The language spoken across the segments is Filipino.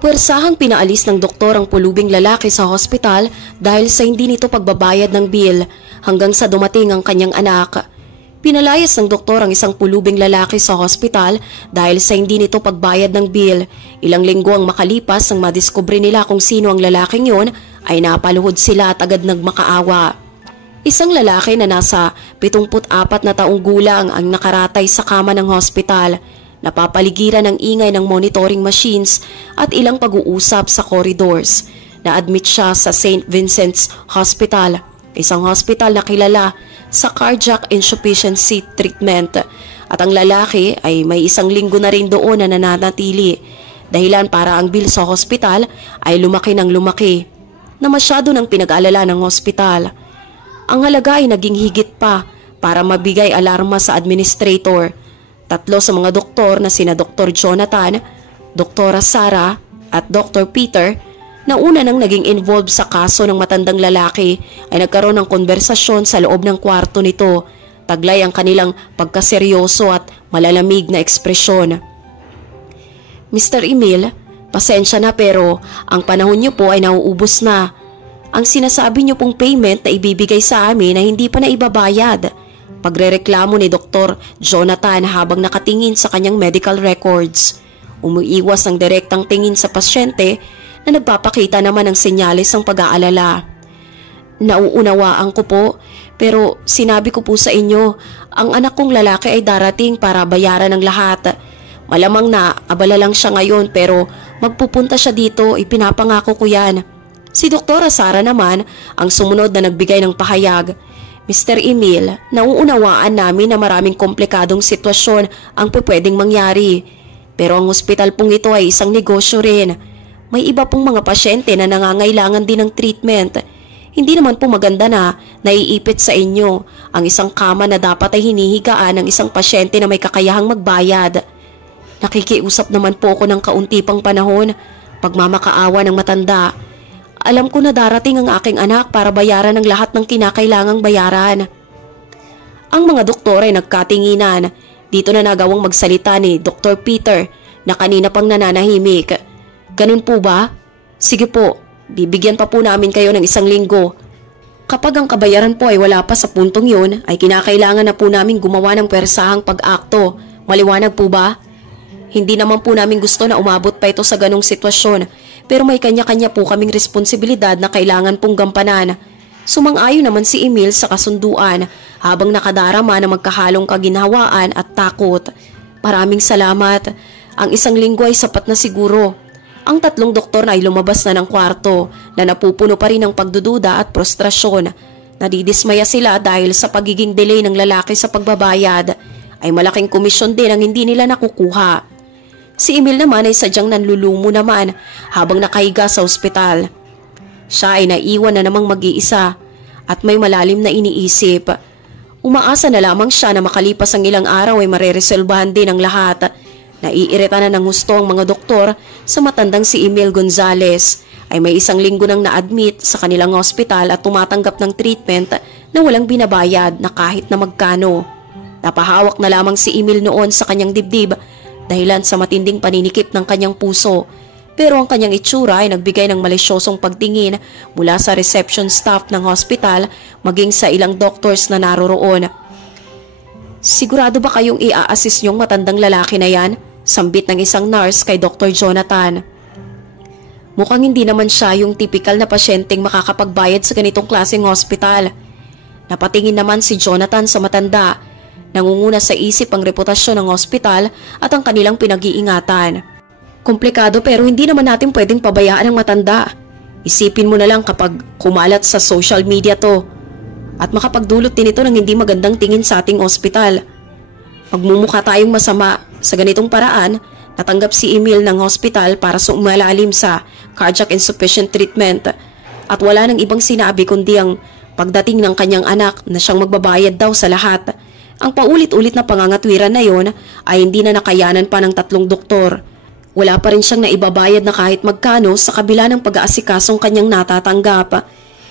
Puwersahang pinaalis ng doktor ang pulubing lalaki sa hospital dahil sa hindi nito pagbabayad ng bill hanggang sa dumating ang kanyang anak. Pinalayas ng doktor ang isang pulubing lalaki sa hospital dahil sa hindi nito pagbayad ng bill. Ilang linggo ang makalipas nang madiskubre nila kung sino ang lalaking yun ay napaluhod sila at agad nagmakaawa. Isang lalaki na nasa 74 na taong gulang ang nakaratay sa kama ng hospital. Napapaligiran ng ingay ng monitoring machines at ilang pag-uusap sa corridors. Na-admit siya sa St. Vincent's Hospital, isang hospital na kilala sa cardiac insufficiency treatment. At ang lalaki ay may isang linggo na rin doon na nananatili. Dahilan para ang bill sa hospital ay lumaki ng lumaki na masyado nang pinag-alala ng hospital. Ang halaga ay naging higit pa para mabigay alarma sa administrator. 3 sa mga doktor na sina Dr. Jonathan, Dr. Sarah at Dr. Peter na una nang naging involved sa kaso ng matandang lalaki ay nagkaroon ng konbersasyon sa loob ng kwarto nito. Taglay ang kanilang pagkaseryoso at malalamig na ekspresyon. Mr. Emil, pasensya na pero ang panahon niyo po ay nauubos na. Ang sinasabi niyo pong payment na ibibigay sa amin ay hindi pa na ibabayad. Pagrereklamo ni Dr. Jonathan habang nakatingin sa kanyang medical records. Umiiwas ng direktang tingin sa pasyente na nagpapakita naman ng senyales ng pag-aalala. Nauunawaan ko po pero sinabi ko po sa inyo, ang anak kong lalaki ay darating para bayaran ng lahat. Malamang na abala lang siya ngayon pero magpupunta siya dito, ipinapangako ko yan. Si Dr. Sara naman ang sumunod na nagbigay ng pahayag. Mr. Emil, nauunawaan namin na maraming komplikadong sitwasyon ang pwedeng mangyari. Pero ang ospital pong ito ay isang negosyo rin. May iba pong mga pasyente na nangangailangan din ng treatment. Hindi naman po maganda na naiipit sa inyo ang isang kama na dapat ay hinihigaan ng isang pasyente na may kakayahang magbayad. Nakikiusap naman po ako ng kaunti pang panahon, pagmamakaawa ng matanda. Alam ko na darating ang aking anak para bayaran ang lahat ng kinakailangang bayaran. Ang mga doktor ay nagkatinginan. Dito na nagawang magsalita ni Dr. Peter na kanina pang nananahimik. Ganun po ba? Sige po, bibigyan pa po namin kayo ng 1 linggo. Kapag ang kabayaran po ay wala pa sa puntong yun, ay kinakailangan na po namin gumawa ng pwersahang pag-akto. Maliwanag po ba? Hindi naman po namin gusto na umabot pa ito sa ganong sitwasyon. Pero may kanya-kanya po kaming responsibilidad na kailangan pong gampanan. Sumang-ayon naman si Emil sa kasunduan habang nakadarama na magkahalong kaginhawaan at takot. Maraming salamat. Ang 1 linggo ay sapat na siguro. Ang 3 doktor na ay lumabas na ng kwarto na napupuno pa rin ng pagdududa at prostrasyon. Nadidismaya sila dahil sa pagiging delay ng lalaki sa pagbabayad ay malaking komisyon din ang hindi nila nakukuha. Si Emil naman ay sadyang nanlulumo naman habang nakahiga sa ospital. Siya ay naiwan na namang mag-iisa at may malalim na iniisip. Umaasa na lamang siya na makalipas ang ilang araw ay mareresolbahan din ang lahat. Naiirita na ng husto ang mga doktor sa matandang si Emil Gonzales ay may 1 linggo nang na-admit sa kanilang ospital at tumatanggap ng treatment na walang binabayad na kahit na magkano. Napahawak na lamang si Emil noon sa kanyang dibdib dahilan sa matinding paninikip ng kanyang puso. Pero ang kanyang itsura ay nagbigay ng malisyosong pagtingin mula sa reception staff ng hospital maging sa ilang doctors na naroroon. Sigurado ba kayong i-a-assist yung matandang lalaki na yan? Sambit ng isang nurse kay Dr. Jonathan. Mukhang hindi naman siya yung tipikal na pasyenteng makakapagbayad sa ganitong klaseng hospital. Napatingin naman si Jonathan sa matanda. Nangunguna sa isip ang reputasyon ng ospital at ang kanilang pinag-iingatan. Komplikado pero hindi naman natin pwedeng pabayaan ang matanda. Isipin mo na lang kapag kumalat sa social media to at makapagdulot din ito ng hindi magandang tingin sa ating ospital. Magmumukha tayong masama. Sa ganitong paraan, natanggap si Emil ng hospital para sumalalim sa cardiac insufficient treatment at wala nang ibang sinabi kundi ang pagdating ng kanyang anak na siyang magbabayad daw sa lahat. Ang paulit-ulit na pangangatwiran na yon ay hindi na nakayanan pa ng 3 doktor. Wala pa rin siyang naibabayad na kahit magkano sa kabila ng pag-aasikasong kanyang natatanggap.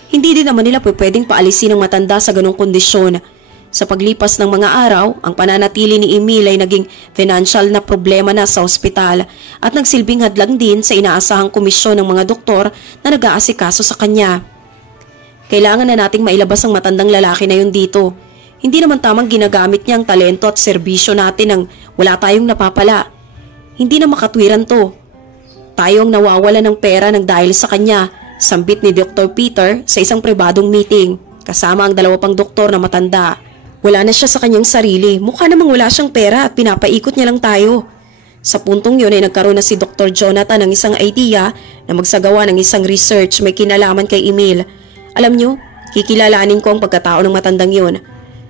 Hindi din naman nila pwedeng paalisin ng matanda sa ganong kondisyon. Sa paglipas ng mga araw, ang pananatili ni Emil ay naging financial na problema na sa ospital at nagsilbing hadlang din sa inaasahang komisyon ng mga doktor na nag-aasikaso sa kanya. Kailangan na nating mailabas ang matandang lalaki na yun dito. Hindi naman tamang ginagamit niya ang talento at serbisyo natin nang wala tayong napapala. Hindi na makatwiran to. Tayo ang nawawala ng pera ng dahil sa kanya, sambit ni Dr. Peter sa isang pribadong meeting kasama ang 2 pang doktor na matanda. Wala na siya sa kanyang sarili. Mukha namang wala siyang pera at pinapaikot niya lang tayo. Sa puntong yun ay nagkaroon na si Dr. Jonathan ng isang idea na magsagawa ng isang research may kinalaman kay Emil. Alam niyo, kikilalanin ko ang pagkatao ng matandang yun.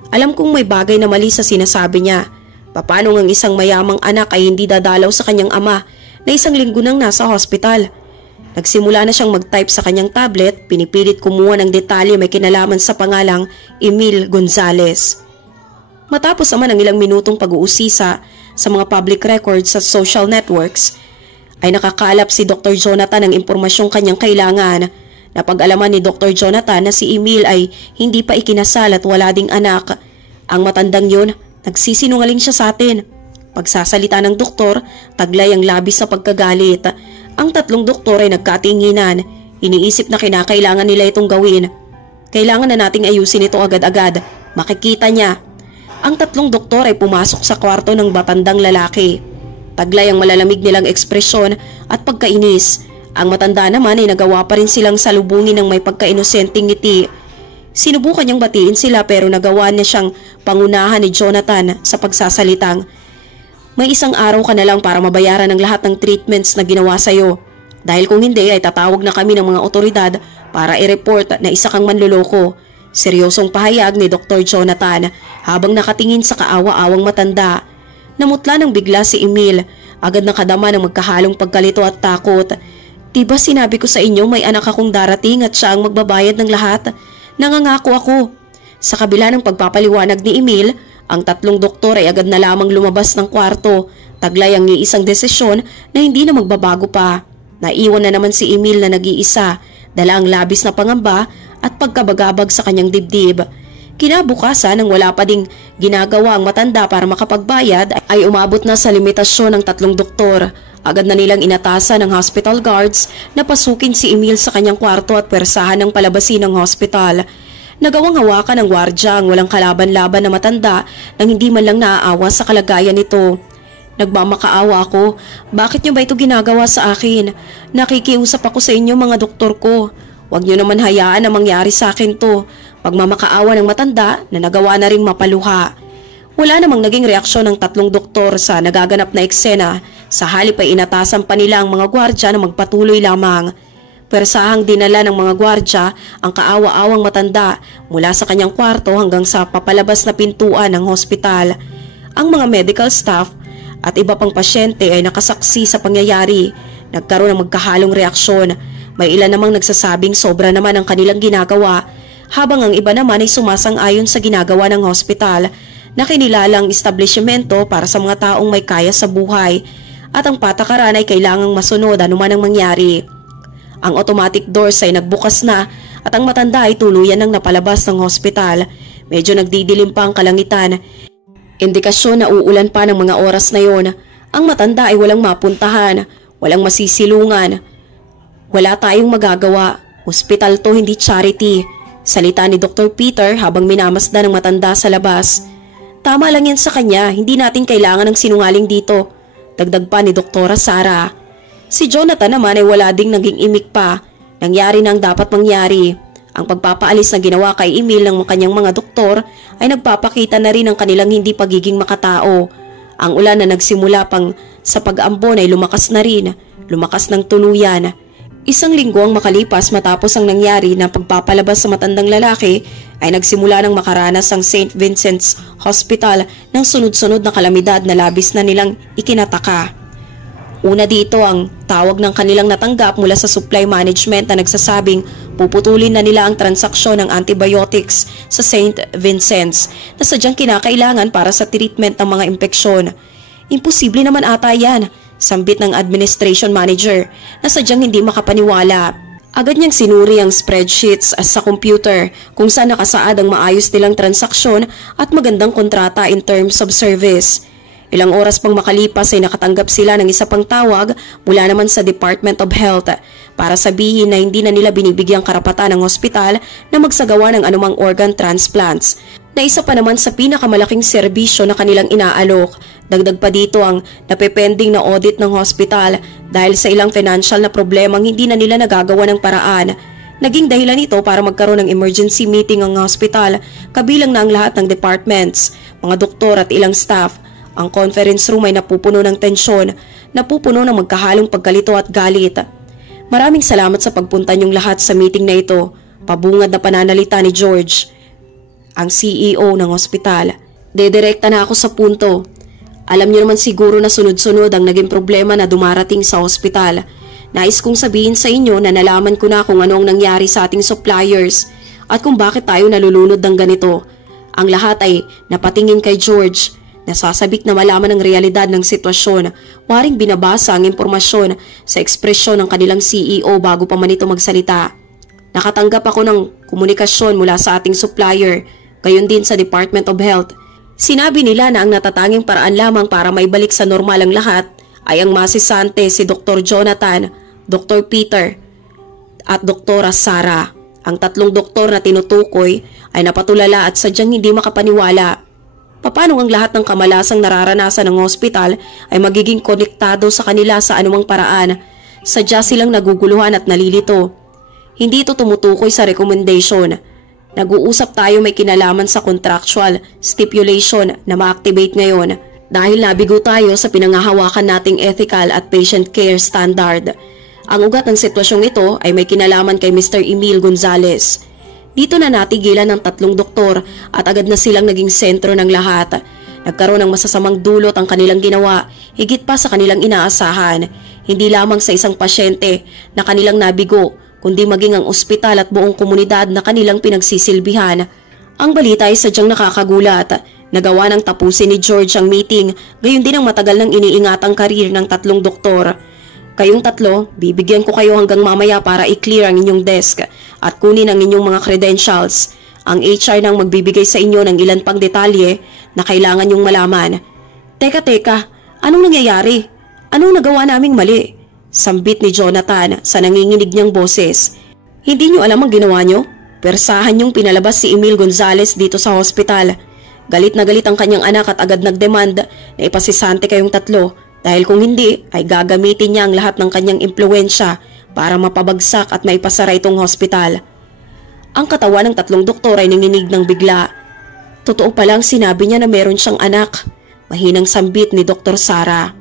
Alam kong may bagay na mali sa sinasabi niya. Paano ang isang mayamang anak ay hindi dadalaw sa kanyang ama na 1 linggo nang nasa hospital? Nagsimula na siyang mag-type sa kanyang tablet, pinipilit kumuha ng detalye may kinalaman sa pangalang Emil Gonzalez. Matapos naman ang ilang minutong pag-uusisa sa mga public records sa social networks, ay nakakalap si Dr. Jonathan ng impormasyong kanyang kailangan. Napag-alaman ni Dr. Jonathan na si Emil ay hindi pa ikinasal at wala ding anak. Ang matandang yun, nagsisinungaling siya sa atin. Pagsasalita ng doktor, taglay ang labis na pagkagalit. Ang 3 doktor ay nagkatinginan. Iniisip na kinakailangan nila itong gawin. Kailangan na nating ayusin ito agad-agad. Makikita niya. Ang 3 doktor ay pumasok sa kwarto ng batandang lalaki. Taglay ang malalamig nilang ekspresyon at pagkainis. Ang matanda naman ay nagawa pa rin silang salubungin ng may pagkainosenteng ngiti. Sinubukan niyang batiin sila pero nagawa niya siyang pangunahan ni Jonathan sa pagsasalitang, "May 1 araw ka na lang para mabayaran ang lahat ng treatments na ginawa sa'yo. Dahil kung hindi ay tatawag na kami ng mga otoridad para i-report na isa kang manloloko." Seryosong pahayag ni Dr. Jonathan habang nakatingin sa kaawa-awang matanda. Namutla ng bigla si Emil, agad nakadama ng magkahalong pagkalito at takot. "Diba sinabi ko sa inyo may anak akong darating at siya ang magbabayad ng lahat? Nangangako ako." Sa kabila ng pagpapaliwanag ni Emil, ang 3 doktor ay agad na lamang lumabas ng kwarto. Taglay ang iisang desisyon na hindi na magbabago pa. Naiwan na naman si Emil na nag-iisa, dala ang labis na pangamba at pagkabagabag sa kanyang dibdib. Kinabukasan nang wala pa ding ginagawa ang matanda para makapagbayad ay umabot na sa limitasyon ng 3 doktor. Agad na nilang inatasan ng hospital guards na pasukin si Emil sa kanyang kwarto at pwersahan ng palabasin ng hospital. Nagawang hawakan ng gwardya ang walang kalaban-laban na matanda nang hindi man lang naaawa sa kalagayan nito. "Nagmamakaawa ako. Bakit niyo ba ito ginagawa sa akin? Nakikiusap ako sa inyo mga doktor ko. Huwag niyo naman hayaan na mangyari sa akin to." Pagmamakaawa ng matanda na nagawa na ring mapaluha. Wala namang naging reaksyon ng 3 doktor sa nagaganap na eksena. Sa halip ay inatasan pa nila ang mga gwardya na magpatuloy lamang. Pwersahang dinala ng mga gwardya ang kaawa-awang matanda mula sa kanyang kwarto hanggang sa papalabas na pintuan ng hospital. Ang mga medical staff at iba pang pasyente ay nakasaksi sa pangyayari. Nagkaroon ng magkahalong reaksyon. May ilan namang nagsasabing sobra naman ang kanilang ginagawa, habang ang iba naman ay sumasang-ayon sa ginagawa ng hospital na kinilalang establishmento para sa mga taong may kaya sa buhay at ang patakaran ay kailangang masunod anuman ang mangyari. Ang automatic doors ay nagbukas na at ang matanda ay tuluyan ng napalabas ng hospital. Medyo nagdidilim pa ang kalangitan. Indikasyon na uulan pa ng mga oras na yon. Ang matanda ay walang mapuntahan, walang masisilungan. Wala tayong magagawa. Hospital to, hindi charity. Salita ni Dr. Peter habang minamasdan ng matanda sa labas. "Tama lang yan sa kanya, hindi natin kailangan ng sinungaling dito." Dagdag pa ni Dr. Sara. Si Jonathan naman ay wala ding naging imik pa. Nangyari na ang dapat mangyari. Ang pagpapaalis na ginawa kay Emil ng kanyang mga doktor ay nagpapakita na rin ng kanilang hindi pagiging makatao. Ang ulan na nagsimula pang sa pag-ambon ay lumakas na rin, lumakas ng tuluyan. 1 linggo ang makalipas matapos ang nangyari na pagpapalabas sa matandang lalaki ay nagsimula ng makaranas ang St. Vincent's Hospital ng sunod-sunod na kalamidad na labis na nilang ikinataka. Una dito ang tawag ng kanilang natanggap mula sa supply management na nagsasabing puputulin na nila ang transaksyon ng antibiotics sa St. Vincent's na sadyang kinakailangan para sa treatment ng mga impeksyon. Imposible naman ata yan, sambit ng administration manager na sadyang hindi makapaniwala. Agad niyang sinuri ang spreadsheets sa computer kung saan nakasaad ang maayos nilang transaksyon at magandang kontrata in terms of service. Ilang oras pang makalipas ay nakatanggap sila ng isa pang tawag mula naman sa Department of Health para sabihin na hindi na nila binibigyang karapatan ng ospital na magsagawa ng anumang organ transplants, na isa pa naman sa pinakamalaking serbisyo na kanilang inaalok. Dagdag pa dito ang napepending na audit ng hospital dahil sa ilang financial na problemang hindi na nila nagagawa ng paraan. Naging dahilan ito para magkaroon ng emergency meeting ang hospital, kabilang na ang lahat ng departments, mga doktor at ilang staff. Ang conference room ay napupuno ng tensyon, napupuno ng magkahalong pagkalito at galit. Maraming salamat sa pagpunta niyong lahat sa meeting na ito, pabungad na pananalita ni George, ang CEO ng ospital. Dedirekta na ako sa punto. Alam niyo naman siguro na sunod-sunod ang naging problema na dumarating sa ospital. Nais kong sabihin sa inyo na nalaman ko na kung ano ang nangyari sa ating suppliers at kung bakit tayo nalulunod ng ganito. Ang lahat ay napatingin kay George. Nasasabik na malaman ang realidad ng sitwasyon, waring binabasa ang impormasyon sa ekspresyon ng kanilang CEO bago pa man ito magsalita. Nakatanggap ako ng komunikasyon mula sa ating supplier, gayon din sa Department of Health. Sinabi nila na ang natatanging paraan lamang para maibalik sa normal ang lahat ay ang masisante si Dr. Jonathan, Dr. Peter at Dr. Sarah. Ang tatlong doktor na tinutukoy ay napatulala at sadyang hindi makapaniwala. Paano ang lahat ng kamalasang nararanasan ng ospital ay magiging konektado sa kanila sa anumang paraan? Sadya silang naguguluhan at nalilito. Hindi ito tumutukoy sa recommendation. Nag-uusap tayo may kinalaman sa contractual stipulation na ma-activate ngayon dahil nabigo tayo sa pinangahawakan nating ethical at patient care standard. Ang ugat ng sitwasyong ito ay may kinalaman kay Mr. Emil Gonzalez. Dito na natigilan ng tatlong doktor at agad na silang naging sentro ng lahat. Nagkaroon ng masasamang dulot ang kanilang ginawa, higit pa sa kanilang inaasahan. Hindi lamang sa isang pasyente na kanilang nabigo, kundi maging ang ospital at buong komunidad na kanilang pinagsisilbihan. Ang balita ay sadyang nakakagulat. Nagawa ng tapusin ni George ang meeting, gayon din ang matagal nang iniingatang karir ng tatlong doktor. Kayong tatlo, bibigyan ko kayo hanggang mamaya para i-clear ang inyong desk at kunin ang inyong mga credentials. Ang HR nang magbibigay sa inyo ng ilan pang detalye na kailangan nyong malaman. Teka, anong nangyayari? Anong nagawa naming mali? Sambit ni Jonathan sa nanginginig niyang boses. Hindi nyo alam ang ginawa nyo? Persahan niyong pinalabas si Emil Gonzalez dito sa hospital. Galit na galit ang kanyang anak at agad nagdemand na ipasisante kayong tatlo. Dahil kung hindi ay gagamitin niya ang lahat ng kanyang impluwensya para mapabagsak at maipasara itong hospital. Ang katawan ng tatlong doktor ay nanginig ng bigla. Totoo palang sinabi niya na meron siyang anak. Mahinang sambit ni Dr. Sarah.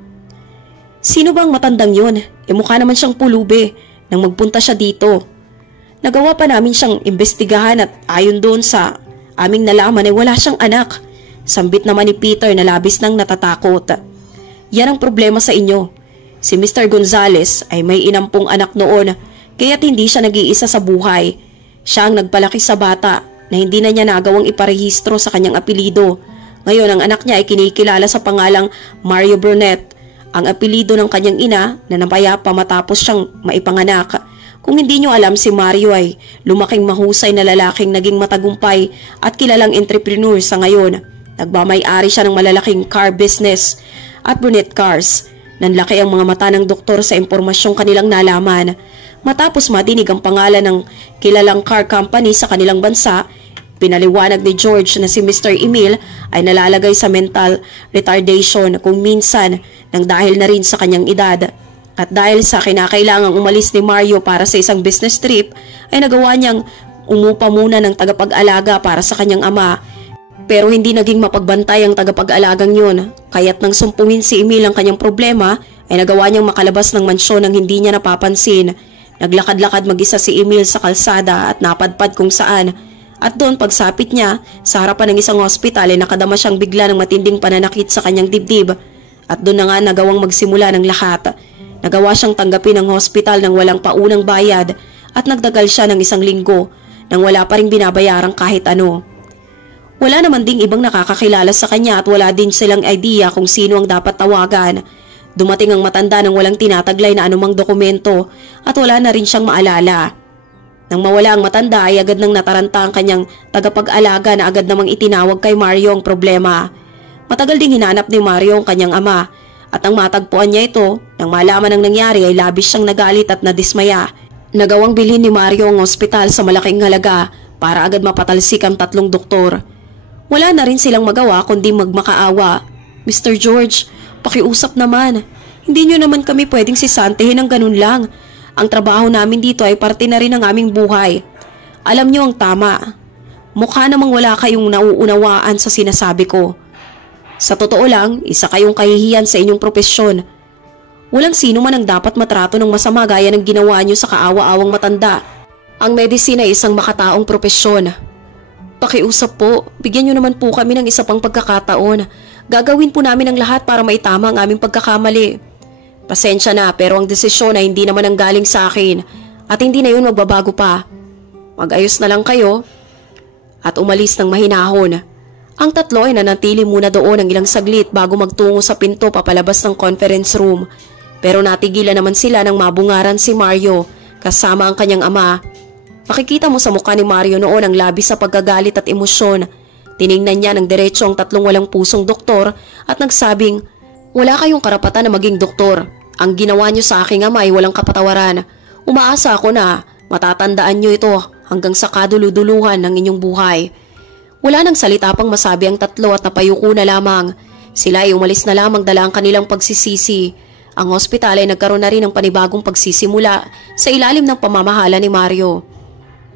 Sino bang matandang yun? Mukha naman siyang pulubi nang magpunta siya dito. Nagawa pa namin siyang imbestigahan at ayon doon sa aming nalaman ay wala siyang anak. Sambit naman ni Peter na labis nang natatakot. Yan ang problema sa inyo. Si Mr. Gonzalez ay may inampong anak noon, kaya't hindi siya nag-iisa sa buhay. Siya ang nagpalaki sa bata na hindi na niya nagawang iparehistro sa kanyang apelido. Ngayon ang anak niya ay kinikilala sa pangalang Mario Burnett, ang apelido ng kanyang ina na napayapa matapos siyang maipanganak. Kung hindi nyo alam, si Mario ay lumaking mahusay na lalaking naging matagumpay at kilalang entrepreneur sa ngayon. Nagmamay-ari siya ng malalaking car business at Burnett Cars. Nanlaki ang mga mata ng doktor sa impormasyong kanilang nalaman. Matapos madinig ang pangalan ng kilalang car company sa kanilang bansa, pinaliwanag ni George na si Mr. Emil ay nalalagay sa mental retardation kung minsan nang dahil na rin sa kanyang edad. At dahil sa kinakailangang umalis ni Mario para sa isang business trip, ay nagawa niyang umupa muna ng tagapag-alaga para sa kanyang ama. Pero hindi naging mapagbantay ang tagapag-alagang yun, kaya't nang sumpungin si Emil ang kanyang problema, ay nagawa niyang makalabas ng mansyon nang hindi niya napapansin. Naglakad-lakad mag-isa si Emil sa kalsada at napadpad kung saan. At doon pagsapit niya, sa harapan ng isang ospital ay nakadama siyang bigla ng matinding pananakit sa kanyang dibdib. At doon na nga nagawang magsimula ng lahat. Nagawa siyang tanggapin ng hospital ng walang paunang bayad at nagdagal siya ng 1 linggo nang wala pa ring binabayarang kahit ano. Wala naman ding ibang nakakakilala sa kanya at wala din silang idea kung sino ang dapat tawagan. Dumating ang matanda nang walang tinataglay na anumang dokumento at wala na rin siyang maalala. Nang mawala ang matanda ay agad nang nataranta ang kanyang tagapag-alaga na agad namang itinawag kay Mario ang problema. Matagal ding hinanap ni Mario ang kanyang ama at nang matagpuan niya ito, nang malaman ang nangyari ay labis siyang nagalit at nadismaya. Nagawang bilhin ni Mario ang ospital sa malaking halaga para agad mapatalsik ang 3 doktor. Wala na rin silang magawa kundi magmakaawa. Mr. George, pakiusap naman. Hindi nyo naman kami pwedeng sisantihin ng ganun lang. Ang trabaho namin dito ay parte na rin ng aming buhay. Alam nyo ang tama. Mukha namang wala kayong nauunawaan sa sinasabi ko. Sa totoo lang, isa kayong kahihiyan sa inyong propesyon. Walang sino man ang dapat matrato ng masama gaya ng ginawa nyo sa kaawa-awang matanda. Ang medisina ay isang makataong propesyon. Pakiusap po, bigyan nyo naman po kami ng isa pang pagkakataon. Gagawin po namin ang lahat para maitama ang aming pagkakamali. Pasensya na pero ang desisyon ay hindi naman ang galing sa akin at hindi na yun magbabago pa. Mag-ayos na lang kayo at umalis ng mahinahon. Ang 3 ay nanatili muna doon ng ilang saglit bago magtungo sa pinto papalabas ng conference room. Pero natigilan naman sila nang mabungaran si Mario kasama ang kanyang ama. Makikita mo sa mukha ni Mario noon ang labis sa pagkagalit at emosyon. Tiningnan niya ng diretso ang 3 walang pusong doktor at nagsabing, "Wala kayong karapatan na maging doktor. Ang ginawa niyo sa aking ama ay walang kapatawaran. Umaasa ako na matatandaan niyo ito hanggang sa kaduluduluhan ng inyong buhay." Wala nang salita pang masabi ang 3 at napayuko na lamang. Sila ay umalis na lamang dala ang kanilang pagsisisi. Ang ospital ay nagkaroon na rin ng panibagong pagsisimula sa ilalim ng pamamahala ni Mario.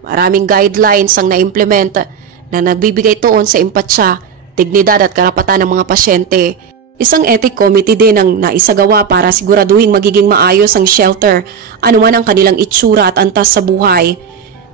Maraming guidelines ang na-implement na nagbibigay tuon sa empatsya, dignidad at karapatan ng mga pasyente. Isang ethic committee din ang naisagawa para siguraduhin magiging maayos ang shelter, anuman ang kanilang itsura at antas sa buhay.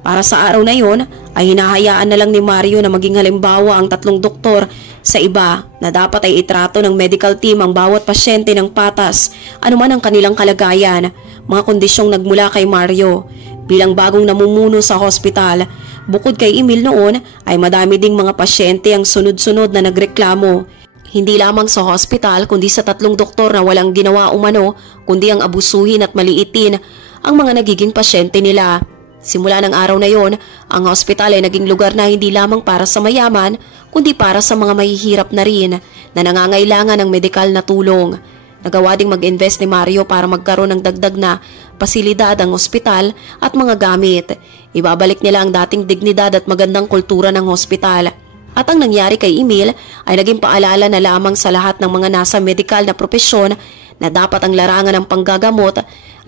Para sa araw na yon ay hinahayaan na lang ni Mario na maging halimbawa ang 3 doktor sa iba na dapat ay itrato ng medical team ang bawat pasyente ng patas, anuman ang kanilang kalagayan, mga kondisyong nagmula kay Mario. Bilang bagong namumuno sa hospital, bukod kay Emil noon ay madami ding mga pasyente ang sunod-sunod na nagreklamo. Hindi lamang sa hospital kundi sa 3 doktor na walang ginawa umano kundi ang abusuhin at maliitin ang mga nagiging pasyente nila. Simula ng araw na yon, ang hospital ay naging lugar na hindi lamang para sa mayaman kundi para sa mga mahihirap na rin na nangangailangan ng medikal na tulong. Nagawa ding mag-invest ni Mario para magkaroon ng dagdag na pasilidad ang ospital at mga gamit. Ibabalik nila ang dating dignidad at magandang kultura ng hospital. At ang nangyari kay Emil ay naging paalala na lamang sa lahat ng mga nasa medikal na propesyon na dapat ang larangan ng panggagamot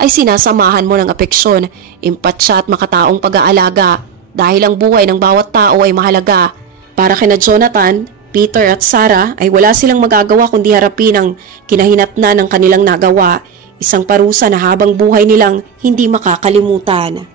ay sinasamahan mo ng apeksyon, empatsya at makataong pag-aalaga dahil ang buhay ng bawat tao ay mahalaga. Para kina Jonathan, Peter at Sarah ay wala silang magagawa kundi harapin ang kinahinatnan ng kanilang nagawa, isang parusa na habang buhay nilang hindi makakalimutan.